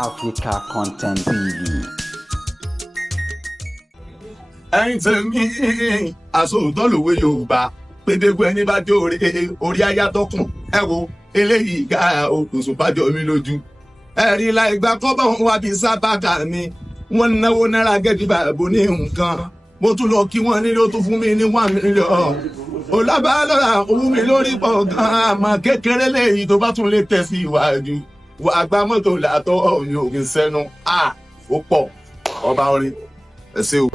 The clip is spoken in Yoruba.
Africa Content TV. ẹ̀yin tèmi àsòótọ́ lòwe Yorùbá pédégbé ẹni bá jó orí ayátọ́kùn ẹ wo eléyìí ká Osupa jọ mi lójú ẹ̀rí láì gba kọ́bọ̀ wọn wá bí Sabaka mi wọ́n náwó náírà gẹ́gẹ́ bàbá ní nǹkan mo tún lọ kí wọ́n nílé ó tún fún mi ní 1 million Olabalola owó mi lórí pọ̀ gan-an àmọ́ kékeré léyìí tó bá tún lè tẹ̀sí iwájú wà gba mọ́tò làtọ́ ọ̀yìn òkè sẹ́nu ó pọ̀ ọba orin ẹ ṣé o.